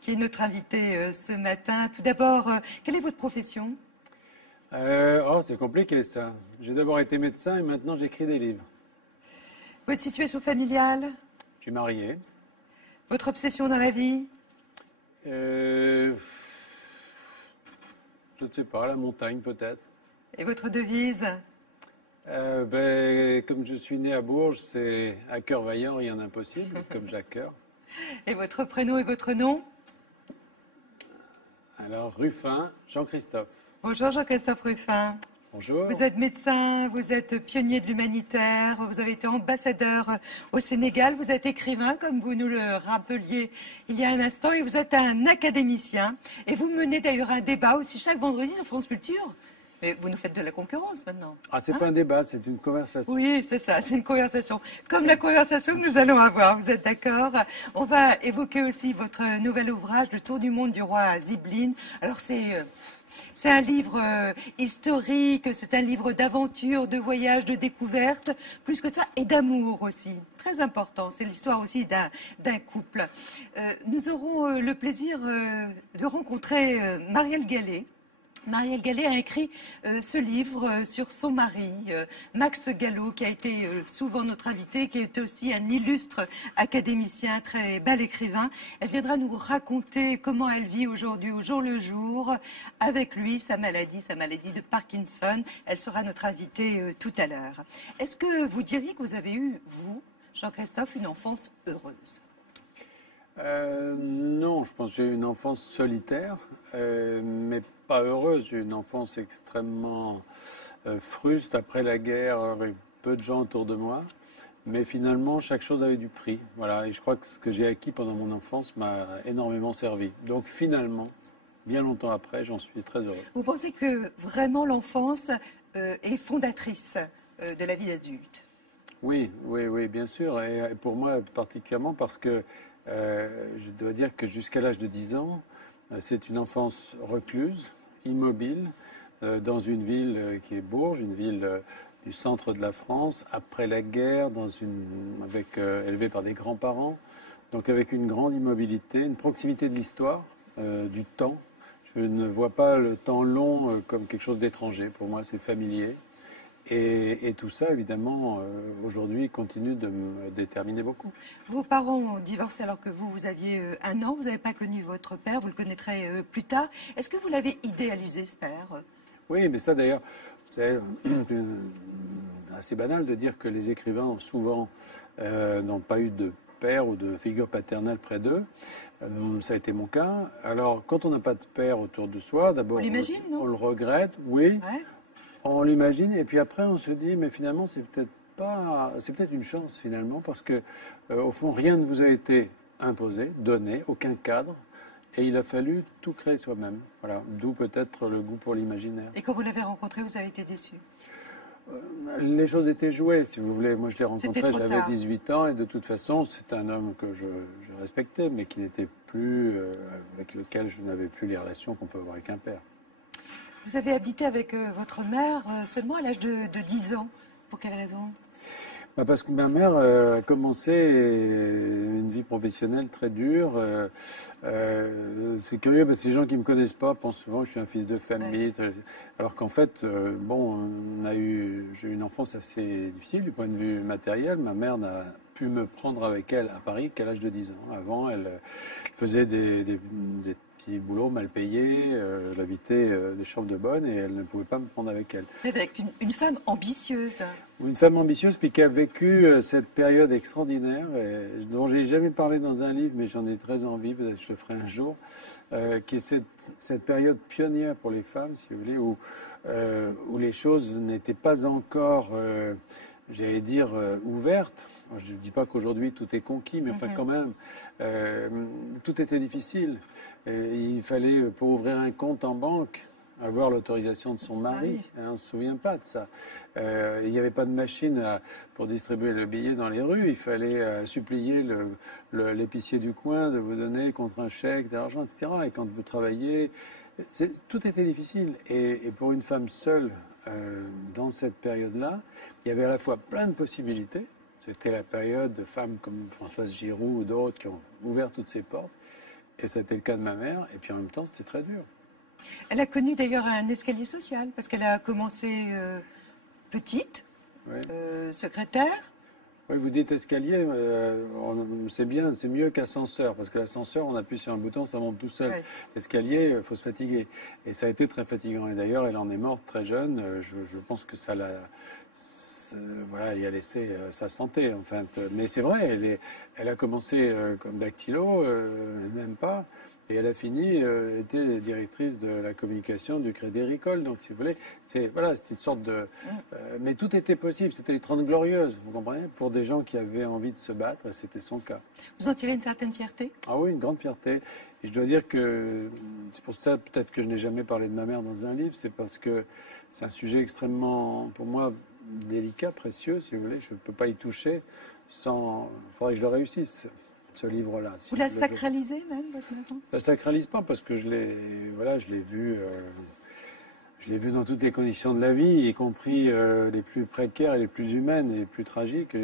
Qui est notre invité ce matin. Tout d'abord, quelle est votre profession? Oh, c'est compliqué ça. J'ai d'abord été médecin et maintenant j'écris des livres. Votre situation familiale? Je suis marié. Votre obsession dans la vie? Euh, je ne sais pas, la montagne peut-être. Et votre devise? Comme je suis né à Bourges, c'est à cœur vaillant, rien d'impossible, comme Jacques Coeur. Et votre prénom et votre nom? Alors, Ruffin, Jean-Christophe. Bonjour Jean-Christophe Ruffin. Bonjour. Vous êtes médecin, vous êtes pionnier de l'humanitaire, vous avez été ambassadeur au Sénégal, vous êtes écrivain, comme vous nous le rappeliez il y a un instant, et vous êtes un académicien. Et vous menez d'ailleurs un débat aussi chaque vendredi sur France Culture. Mais vous nous faites de la concurrence maintenant. Ah, c'est pas un débat, c'est une conversation. Oui, c'est ça, c'est une conversation. Comme la conversation que nous allons avoir, vous êtes d'accord? On va évoquer aussi votre nouvel ouvrage, Le Tour du monde du roi Zibeline. Alors c'est un livre historique, c'est un livre d'aventure, de voyage, de découverte, plus que ça, et d'amour aussi. Très important, c'est l'histoire aussi d'un couple. Nous aurons le plaisir de rencontrer Marielle Gallet. Marielle Gallet a écrit ce livre sur son mari, Max Gallo, qui a été souvent notre invité, qui est aussi un illustre académicien, un très bel écrivain. Elle viendra nous raconter comment elle vit aujourd'hui, au jour le jour, avec lui, sa maladie de Parkinson. Elle sera notre invitée tout à l'heure. Est-ce que vous diriez que vous avez eu, vous, Jean-Christophe, une enfance heureuse? Non, je pense que j'ai eu une enfance solitaire, mais pas heureuse. J'ai eu une enfance extrêmement fruste après la guerre, avec peu de gens autour de moi. Mais finalement, chaque chose avait du prix. Voilà, et je crois que ce que j'ai acquis pendant mon enfance m'a énormément servi. Donc finalement, bien longtemps après, j'en suis très heureux. Vous pensez que vraiment l'enfance est fondatrice de la vie d'adulte? Oui, oui, oui, bien sûr. Et pour moi, particulièrement parce que je dois dire que jusqu'à l'âge de 10 ans, c'est une enfance recluse, immobile, dans une ville qui est Bourges, une ville du centre de la France, après la guerre, élevée par des grands-parents, donc avec une grande immobilité, une proximité de l'histoire, du temps. Je ne vois pas le temps long comme quelque chose d'étranger. Pour moi, c'est familier. Et tout ça, évidemment, aujourd'hui, continue de me déterminer beaucoup. Vos parents ont divorcé alors que vous aviez 1 an. Vous n'avez pas connu votre père, vous le connaîtrez plus tard. Est-ce que vous l'avez idéalisé, ce père? Oui, mais ça d'ailleurs, c'est assez banal de dire que les écrivains ont souvent n'ont pas eu de père ou de figure paternelle près d'eux. Ça a été mon cas. Alors, quand on n'a pas de père autour de soi, d'abord, On l'imagine, non? on le regrette, oui. Ouais. On l'imagine, et puis après, on se dit, mais finalement, c'est peut-être une chance finalement, parce que au fond, rien ne vous a été imposé, donné, aucun cadre, et il a fallu tout créer soi-même. Voilà, d'où peut-être le goût pour l'imaginaire. Et quand vous l'avez rencontré, vous avez été déçu? Les choses étaient jouées, si vous voulez. Moi, je l'ai rencontré, C'était trop j'avais tard. 18 ans, et de toute façon, c'est un homme que je respectais, mais qui n'était plus, avec lequel je n'avais plus les relations qu'on peut avoir avec un père. Vous avez habité avec votre mère seulement à l'âge de 10 ans. Pour quelle raison? Parce que ma mère a commencé une vie professionnelle très dure. C'est curieux parce que les gens qui ne me connaissent pas pensent souvent que je suis un fils de famille. Ouais. Alors qu'en fait, j'ai eu une enfance assez difficile du point de vue matériel. Ma mère n'a pu me prendre avec elle à Paris qu'à l'âge de 10 ans. Avant, elle faisait des petits boulots mal payés. Elle habitait des chambres de bonne et elle ne pouvait pas me prendre avec elle. Avec une femme ambitieuse. Une femme ambitieuse, puis qui a vécu cette période extraordinaire, dont j'ai jamais parlé dans un livre, mais j'en ai très envie, peut-être que je le ferai un jour, qui est cette période pionnière pour les femmes, si vous voulez, où les choses n'étaient pas encore, j'allais dire, ouvertes. Je ne dis pas qu'aujourd'hui tout est conquis, mais enfin quand même, tout était difficile. Il fallait, pour ouvrir un compte en banque, avoir l'autorisation de son mari. On ne se souvient pas de ça. Il n'y avait pas de machine pour distribuer le billet dans les rues. Il fallait supplier l'épicier du coin de vous donner contre un chèque d'argent, etc. Et quand vous travailliez, tout était difficile. Et pour une femme seule, dans cette période-là, il y avait à la fois plein de possibilités. C'était la période de femmes comme Françoise Giroud ou d'autres qui ont ouvert toutes ces portes. Et ça a été le cas de ma mère. Et puis en même temps, c'était très dur. Elle a connu d'ailleurs un escalier social, parce qu'elle a commencé petite, Oui. Secrétaire. Oui, vous dites escalier, c'est bien, c'est mieux qu'ascenseur, parce que l'ascenseur, on appuie sur un bouton, ça monte tout seul. Ouais. L'escalier, il faut se fatiguer. Et ça a été très fatigant. Et d'ailleurs, elle en est morte très jeune. Je pense que voilà, il a laissé sa santé, enfin. Mais c'est vrai, elle a commencé comme dactylo, même pas. Et elle a fini, était directrice de la communication du Crédit Agricole. Donc, si vous voulez, c'est une sorte de. Mais tout était possible. C'était les 30 Glorieuses, vous comprenez? Pour des gens qui avaient envie de se battre, c'était son cas. Vous en tirez une certaine fierté? Ah oui, une grande fierté. Et je dois dire que c'est pour ça peut-être que je n'ai jamais parlé de ma mère dans un livre. C'est parce que c'est un sujet extrêmement, pour moi, délicat, précieux, si vous voulez. Je ne peux pas y toucher sans. Il faudrait que je le réussisse. Ce livre-là. Vous la sacralisez même, votre maman? Je la sacralise pas parce que je l'ai vu dans toutes les conditions de la vie, y compris les plus précaires et les plus humaines et les plus tragiques.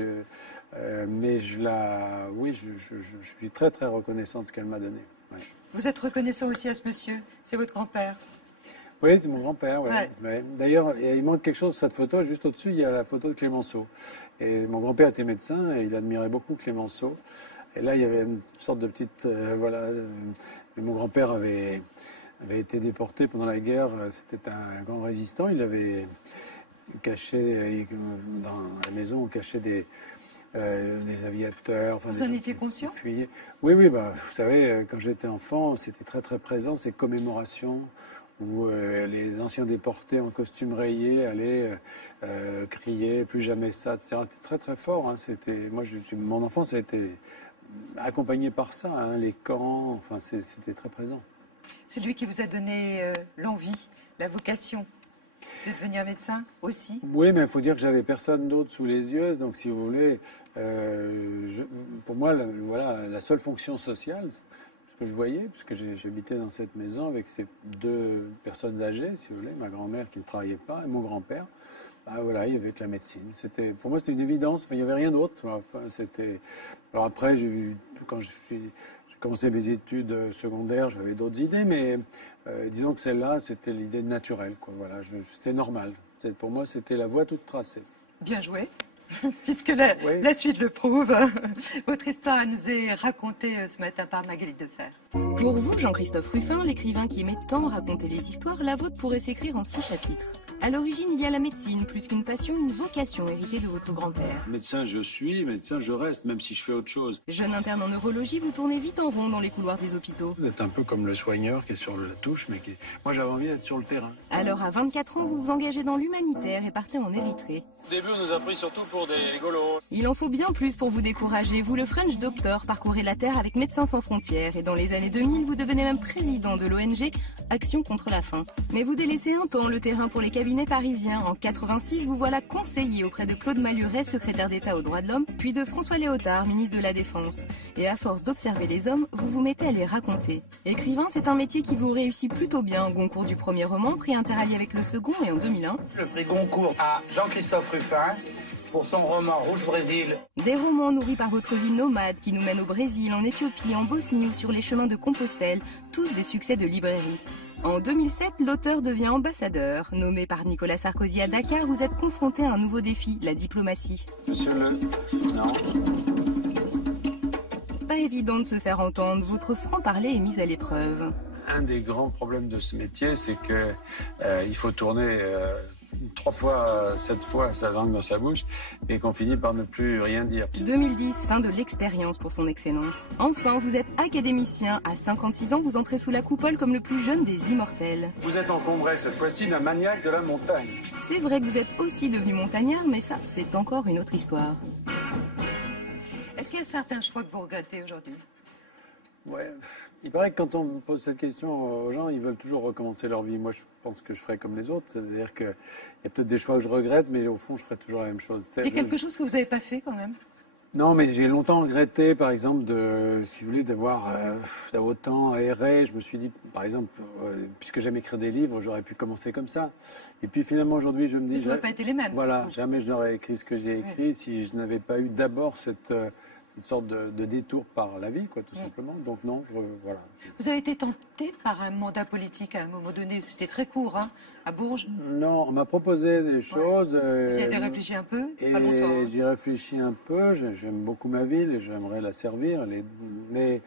Mais je suis très très reconnaissant de ce qu'elle m'a donné. Ouais. Vous êtes reconnaissant aussi à ce monsieur? C'est votre grand-père? Oui, c'est mon grand-père. Ouais. Ouais. Ouais. D'ailleurs, il manque quelque chose sur cette photo. Juste au-dessus, il y a la photo de Clémenceau. Et mon grand-père était médecin et il admirait beaucoup Clémenceau. Et là, il y avait une sorte de petite... mon grand-père avait été déporté pendant la guerre. C'était un grand résistant. Il avait caché... Dans la maison, on cachait des aviateurs. Enfin, Vous en étiez conscient? Oui, oui. Vous savez, quand j'étais enfant, c'était très, très présent, ces commémorations où les anciens déportés en costume rayé allaient crier « plus jamais ça », etc. C'était très, très fort. Hein. Mon enfance a été... accompagné par ça, hein, les camps, enfin c'était très présent. C'est lui qui vous a donné l'envie, la vocation de devenir médecin aussi? Oui, mais il faut dire que j'avais personne d'autre sous les yeux, donc si vous voulez, pour moi, la seule fonction sociale, ce que je voyais, puisque j'habitais dans cette maison avec ces deux personnes âgées, si vous voulez, ma grand-mère qui ne travaillait pas et mon grand-père. Voilà, il y avait que la médecine. Pour moi, c'était une évidence. Enfin, il n'y avait rien d'autre. Enfin, alors après, quand j'ai commencé mes études secondaires, j'avais d'autres idées, mais disons que celle-là, c'était l'idée naturelle. Quoi. Voilà, c'était normal. Pour moi, c'était la voie toute tracée. Bien joué, puisque la suite le prouve. Votre histoire nous est racontée ce matin par Magali Defer. Pour vous, Jean-Christophe Ruffin, l'écrivain qui aimait tant raconter les histoires, la vôtre pourrait s'écrire en 6 chapitres. À l'origine, il y a la médecine, plus qu'une passion, une vocation héritée de votre grand-père. Médecin, je suis, médecin, je reste, même si je fais autre chose. Jeune interne en neurologie, vous tournez vite en rond dans les couloirs des hôpitaux. Vous êtes un peu comme le soigneur qui est sur la touche, mais moi j'avais envie d'être sur le terrain. Alors, à 24 ans, vous vous engagez dans l'humanitaire et partez en Érythrée. Au début, on nous a pris surtout pour des rigolos. Il en faut bien plus pour vous décourager. Vous, le French Doctor, parcourez la Terre avec Médecins sans frontières. Et dans les années 2000, vous devenez même président de l'ONG Action contre la faim. Mais vous délaissez un temps le terrain pour les cabinets parisiens. En 86, vous voilà conseiller auprès de Claude Maluret, secrétaire d'État aux droits de l'homme, puis de François Léotard, ministre de la Défense. Et à force d'observer les hommes, vous vous mettez à les raconter. Écrivain, c'est un métier qui vous réussit plutôt bien. Goncourt du premier roman, prix interallié avec le second et en 2001. Le prix Goncourt à Jean-Christophe Ruffin pour son roman Rouge Brésil. Des romans nourris par votre vie nomade qui nous mène au Brésil, en Éthiopie, en Bosnie ou sur les chemins de Compostelle, tous des succès de librairie. En 2007, l'auteur devient ambassadeur. Nommé par Nicolas Sarkozy à Dakar, vous êtes confronté à un nouveau défi, la diplomatie. Monsieur le... Non. Pas évident de se faire entendre, votre franc-parler est mis à l'épreuve. Un des grands problèmes de ce métier, c'est que il faut tourner 3 fois, 7 fois sa langue dans sa bouche et qu'on finit par ne plus rien dire. 2010, fin de l'expérience pour son excellence. Enfin, vous êtes académicien. À 56 ans, vous entrez sous la coupole comme le plus jeune des immortels. Vous êtes encombré cette fois-ci d'un maniaque de la montagne. C'est vrai que vous êtes aussi devenu montagnard, mais ça, c'est encore une autre histoire. Est-ce qu'il y a certains choix que vous regrettez aujourd'hui? Ouais, il paraît que quand on pose cette question aux gens, ils veulent toujours recommencer leur vie. Moi, je pense que je ferai comme les autres. C'est-à-dire qu'il y a peut-être des choix que je regrette, mais au fond, je ferai toujours la même chose. Il y a quelque chose que vous n'avez pas fait quand même? Non, mais j'ai longtemps regretté, par exemple, si vous voulez, d'avoir autant erré. Je me suis dit, par exemple, puisque j'aime écrire des livres, j'aurais pu commencer comme ça. Et puis finalement, aujourd'hui, je me dis... Mais ça n'aurait pas été les mêmes. Voilà, jamais je n'aurais écrit ce que j'ai écrit si je n'avais pas eu d'abord une sorte de détour par la vie, quoi, tout simplement. Donc non, voilà. Vous avez été tenté par un mandat politique à un moment donné, c'était très court, hein, à Bourges. Non, on m'a proposé des choses. Vous y avez réfléchi un peu, Et pas longtemps. Hein. j'y réfléchis un peu. J'aime beaucoup ma ville et j'aimerais la servir. Mais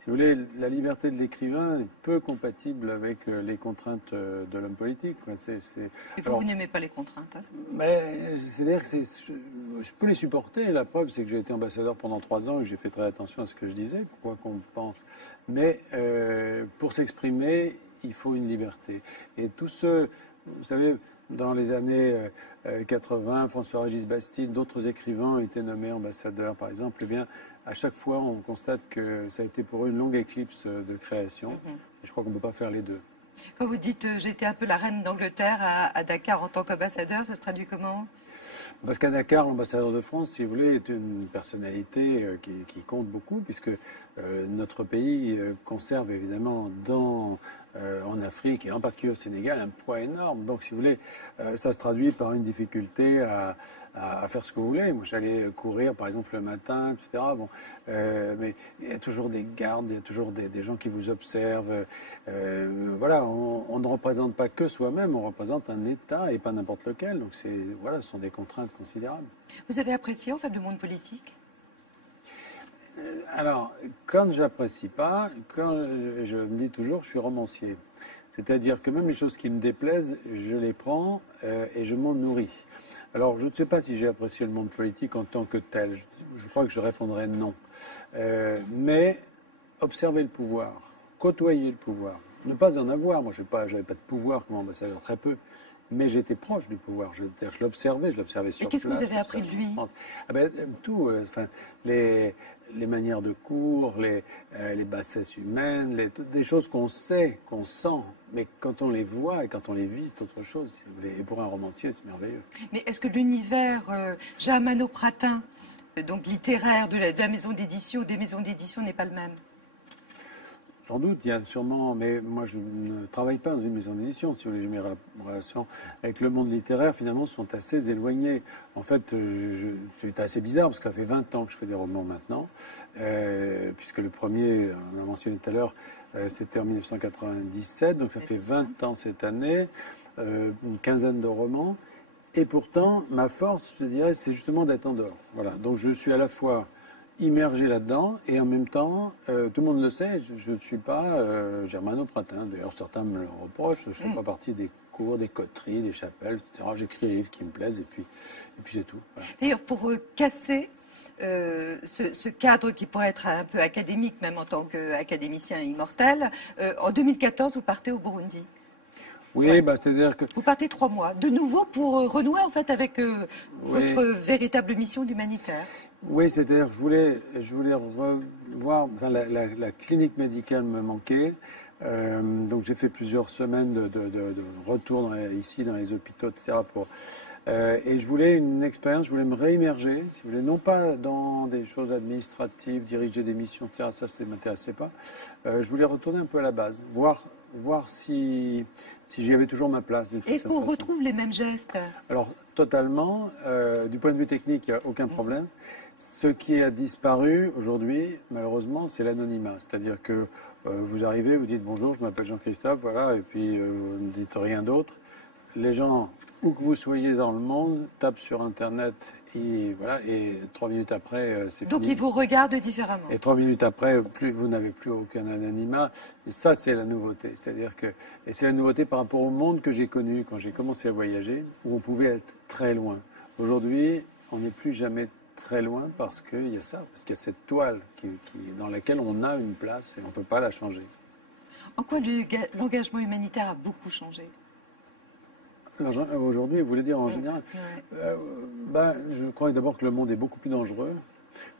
si vous voulez, la liberté de l'écrivain est peu compatible avec les contraintes de l'homme politique, quoi. Et vous n'aimez pas les contraintes, hein. Mais c'est-à-dire que je peux les supporter. La preuve, c'est que j'ai été ambassadeur pendant 3 ans et que j'ai fait très attention à ce que je disais, quoi qu'on pense. Mais pour s'exprimer, il faut une liberté. Et tous ceux, vous savez, dans les années 80, François-Régis Bastide, d'autres écrivains ont été nommés ambassadeurs, par exemple. Eh bien, à chaque fois, on constate que ça a été pour eux une longue éclipse de création. Et je crois qu'on ne peut pas faire les deux. Quand vous dites j'ai été un peu la reine d'Angleterre à Dakar en tant qu'ambassadeur, ça se traduit comment? Parce qu'à Dakar, l'ambassadeur de France, si vous voulez, est une personnalité qui compte beaucoup, puisque notre pays conserve évidemment en Afrique et en particulier au Sénégal un poids énorme. Donc, si vous voulez, ça se traduit par une difficulté à faire ce que vous voulez. Moi, j'allais courir, par exemple, le matin, etc. Bon, mais il y a toujours des gardes, il y a toujours des gens qui vous observent. Voilà, on ne représente pas que soi-même, on représente un État et pas n'importe lequel. Donc, voilà, ce sont des contraintes considérables. Vous avez apprécié, en fait, le monde politique? Alors, quand je n'apprécie pas, quand je me dis toujours, je suis romancier. C'est-à-dire que même les choses qui me déplaisent, je les prends et je m'en nourris. Alors, je ne sais pas si j'ai apprécié le monde politique en tant que tel. Je crois que je répondrais non. Mais observer le pouvoir, côtoyer le pouvoir, ne pas en avoir. Moi, je n'avais pas de pouvoir comme ambassadeur, très peu. Mais j'étais proche du pouvoir. Je l'observais sur place. Et qu'est-ce que vous avez appris de lui? Tout. Les manières de cours, les bassesses humaines, des choses qu'on sait, qu'on sent. Mais quand on les voit et quand on les vit, c'est autre chose. Si vous voulez. Et pour un romancier, c'est merveilleux. Mais est-ce que l'univers germano-pratin, donc littéraire, de la maison d'édition, des maisons d'édition, n'est pas le même? Sans doute, il y a sûrement, mais moi je ne travaille pas dans une maison d'édition, si vous voulez, mes relations avec le monde littéraire finalement sont assez éloignées. En fait, c'est assez bizarre parce que ça fait 20 ans que je fais des romans maintenant, puisque le premier, on a mentionné tout à l'heure, c'était en 1997, donc ça fait 20 ans cette année, une quinzaine de romans, et pourtant ma force, je dirais, c'est justement d'être en dehors. Voilà, donc je suis à la fois immergé là-dedans et en même temps, tout le monde le sait, je ne suis pas germano-pratin. D'ailleurs, certains me le reprochent, je ne fais pas partie des cours, des coteries, des chapelles, etc. J'écris les livres qui me plaisent et puis c'est tout. Voilà. D'ailleurs, pour casser ce cadre qui pourrait être un peu académique, même en tant qu'académicien immortel, en 2014, vous partez au Burundi. Oui, ouais. C'est-à-dire que... Vous partez 3 mois, de nouveau pour renouer en fait avec votre véritable mission d'humanitaire. Oui, c'est-à-dire que je voulais revoir, enfin, la clinique médicale me manquait, donc j'ai fait plusieurs semaines de retour ici dans les hôpitaux, etc. Et je voulais une expérience, je voulais me réimmerger, si vous voulez, non pas dans des choses administratives, diriger des missions, etc. Ça ne m'intéressait pas. Je voulais retourner un peu à la base, voir si j'y avais toujours ma place. Est-ce qu'on retrouve les mêmes gestes? Alors, totalement. Du point de vue technique, il n'y a aucun problème. Ce qui a disparu aujourd'hui, malheureusement, c'est l'anonymat. C'est-à-dire que vous arrivez, vous dites bonjour, je m'appelle Jean-Christophe, voilà, et puis vous ne dites rien d'autre. Les gens, où que vous soyez dans le monde, tapent sur Internet et voilà, et 3 minutes après, c'est fini. Donc ils vous regardent différemment. Et 3 minutes après, vous n'avez plus aucun anonymat. Et ça, c'est la nouveauté. C'est-à-dire que, et c'est la nouveauté par rapport au monde que j'ai connu quand j'ai commencé à voyager, où on pouvait être très loin. Aujourd'hui, on n'est plus jamais très loin parce qu'il y a ça, parce qu'il y a cette toile dans laquelle on a une place et on ne peut pas la changer. En quoi l'engagement humanitaire a beaucoup changé? Aujourd'hui, vous voulez dire en général, je crois d'abord que le monde est beaucoup plus dangereux,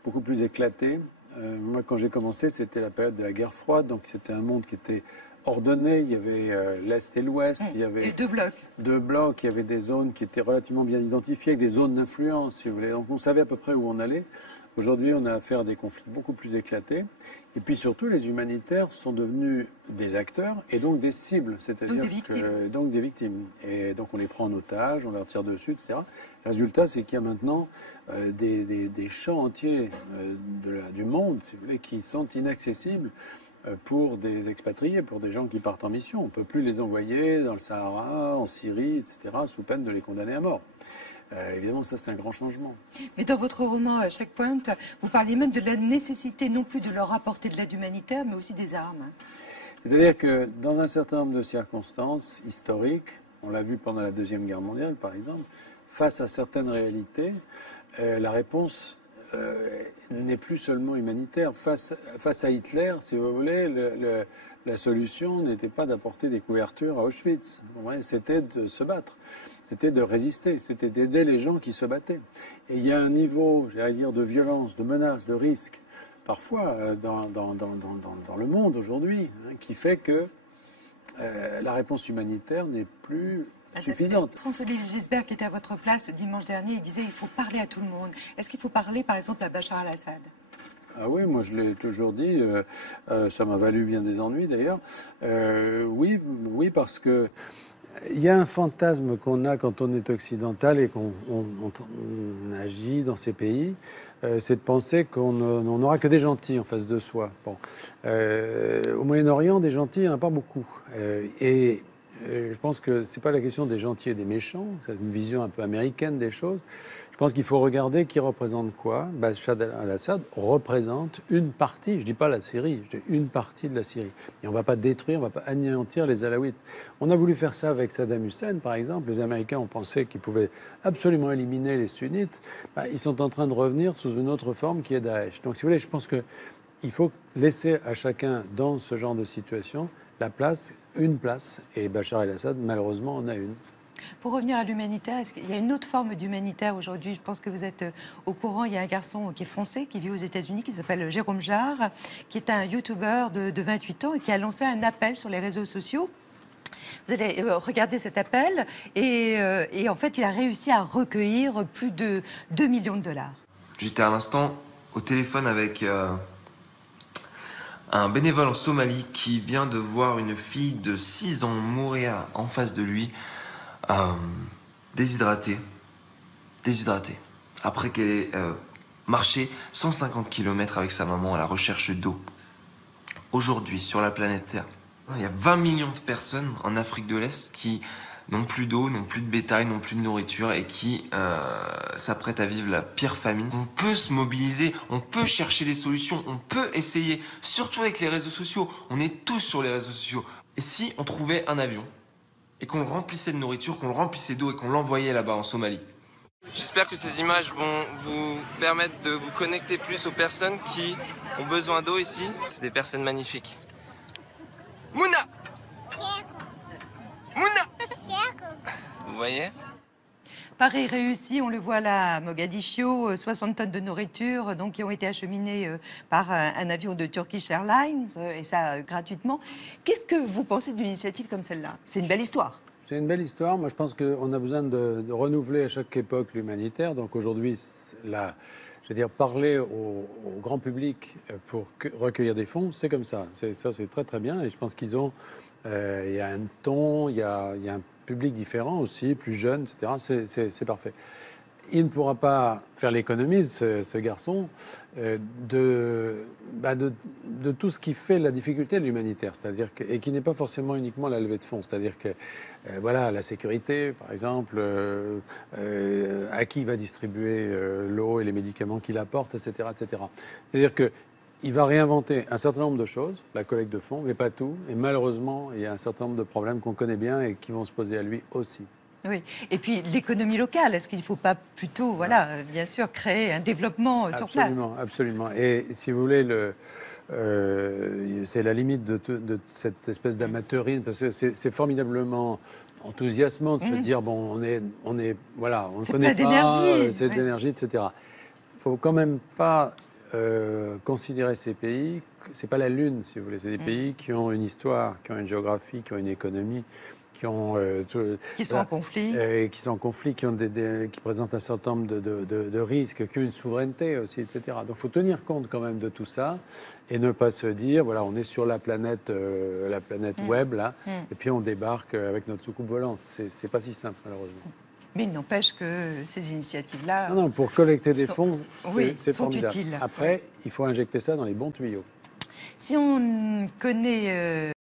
beaucoup plus éclaté. Moi, quand j'ai commencé, c'était la période de la guerre froide, donc c'était un monde qui était ordonné. Il y avait l'Est et l'Ouest, il y avait et 2 blocs. 2 blocs, il y avait des zones qui étaient relativement bien identifiées, avec des zones d'influence, si vous voulez. Donc on savait à peu près où on allait. Aujourd'hui, on a affaire à des conflits beaucoup plus éclatés. Et puis surtout, les humanitaires sont devenus des acteurs et donc des cibles, c'est-à-dire donc des victimes. Et donc on les prend en otage, on leur tire dessus, etc. Le résultat, c'est qu'il y a maintenant des champs entiers du monde, si vous voulez, qui sont inaccessibles pour des expatriés, pour des gens qui partent en mission. On ne peut plus les envoyer dans le Sahara, en Syrie, etc., sous peine de les condamner à mort. Évidemment, ça, c'est un grand changement. Mais dans votre roman Checkpoint, vous parliez même de la nécessité non plus de leur apporter de l'aide humanitaire, mais aussi des armes. C'est-à-dire que dans un certain nombre de circonstances historiques, on l'a vu pendant la Deuxième Guerre mondiale, par exemple, face à certaines réalités, la réponse n'est plus seulement humanitaire. Face à Hitler, si vous voulez, la solution n'était pas d'apporter des couvertures à Auschwitz. C'était de se battre. C'était de résister, c'était d'aider les gens qui se battaient. Et il y a un niveau, j'allais dire, de violence, de menace, de risque, parfois dans le monde aujourd'hui, qui fait que la réponse humanitaire n'est plus suffisante. François-Olivier Gisbert, qui était à votre place dimanche dernier, il disait qu'il faut parler à tout le monde. Est-ce qu'il faut parler, par exemple, à Bachar al-Assad ? Ah oui, moi je l'ai toujours dit, ça m'a valu bien des ennuis d'ailleurs. Oui, parce que il y a un fantasme qu'on a quand on est occidental et qu'on agit dans ces pays, c'est de penser qu'on n'aura que des gentils en face de soi. Bon. Au Moyen-Orient, des gentils, il n'y en a pas beaucoup. Je pense que ce n'est pas la question des gentils et des méchants, c'est une vision un peu américaine des choses. Je pense qu'il faut regarder qui représente quoi. Bachar al-Assad représente une partie, je ne dis pas la Syrie, je dis une partie de la Syrie. Et on ne va pas détruire, on ne va pas anéantir les Alaouites. On a voulu faire ça avec Saddam Hussein, par exemple. Les Américains ont pensé qu'ils pouvaient absolument éliminer les sunnites. Ils sont en train de revenir sous une autre forme qui est Daesh. Donc si vous voulez, je pense qu'il faut laisser à chacun, dans ce genre de situation, une place. Et Bachar al-Assad, malheureusement, en a une. Pour revenir à l'humanitaire, est-ce qu'il y a une autre forme d'humanitaire aujourd'hui? Je pense que vous êtes au courant. Il y a un garçon qui est français, qui vit aux États-Unis, qui s'appelle Jérôme Jarre, qui est un YouTuber de 28 ans et qui a lancé un appel sur les réseaux sociaux. Vous allez regarder cet appel et en fait, il a réussi à recueillir plus de 2 millions de dollars. J'étais à l'instant au téléphone avec un bénévole en Somalie qui vient de voir une fille de 6 ans mourir en face de lui. Déshydratée, après qu'elle ait marché 150 km avec sa maman à la recherche d'eau. Aujourd'hui, sur la planète Terre, il y a 20 millions de personnes en Afrique de l'Est qui n'ont plus d'eau, n'ont plus de bétail, n'ont plus de nourriture et qui s'apprêtent à vivre la pire famine. On peut se mobiliser, on peut chercher des solutions, on peut essayer, surtout avec les réseaux sociaux. On est tous sur les réseaux sociaux. Et si on trouvait un avion et qu'on le remplissait de nourriture, qu'on le remplissait d'eau et qu'on l'envoyait là-bas en Somalie. J'espère que ces images vont vous permettre de vous connecter plus aux personnes qui ont besoin d'eau ici. C'est des personnes magnifiques. Mouna! Mouna! Vous voyez? Paris réussi, on le voit là à Mogadiscio, 60 tonnes de nourriture donc, qui ont été acheminées par un avion de Turkish Airlines, et ça gratuitement. Qu'est-ce que vous pensez d'une initiative comme celle-là? C'est une belle histoire. C'est une belle histoire. Moi, je pense qu'on a besoin de renouveler à chaque époque l'humanitaire. Donc aujourd'hui, parler au grand public pour recueillir des fonds, c'est comme ça. C'est très très bien. Et je pense qu'il y a un ton, il y a un public différent aussi, plus jeune, etc. C'est parfait. Il ne pourra pas faire l'économie, ce garçon, de tout ce qui fait la difficulté de l'humanitaire, et qui n'est pas forcément uniquement la levée de fonds. C'est-à-dire que la sécurité, par exemple, à qui il va distribuer l'eau et les médicaments qu'il apporte, etc., etc. C'est-à-dire que il va réinventer un certain nombre de choses, la collecte de fonds, mais pas tout. Et malheureusement, il y a un certain nombre de problèmes qu'on connaît bien et qui vont se poser à lui aussi. Oui, et puis l'économie locale, est-ce qu'il ne faut pas plutôt, bien sûr, créer un développement sur place? Absolument. Et si vous voulez, c'est la limite de cette espèce d'amateurisme, parce que c'est formidablement enthousiasmant de se dire, bon, on connaît pas, c'est de l'énergie, etc. Il ne faut quand même pas considérer ces pays, c'est pas la Lune, si vous voulez, c'est des pays qui ont une histoire, qui ont une géographie, qui ont une économie, qui Qui sont en conflit. Qui sont en conflit, qui présentent un certain nombre de risques, qui ont une souveraineté aussi, etc. Donc il faut tenir compte quand même de tout ça et ne pas se dire, voilà, on est sur la planète web, là, et puis on débarque avec notre soucoupe volante. C'est pas si simple, malheureusement. Mais il n'empêche que ces initiatives-là... Non, pour collecter des fonds, c'est sont formidable. utiles. Après, il faut injecter ça dans les bons tuyaux. Si on connaît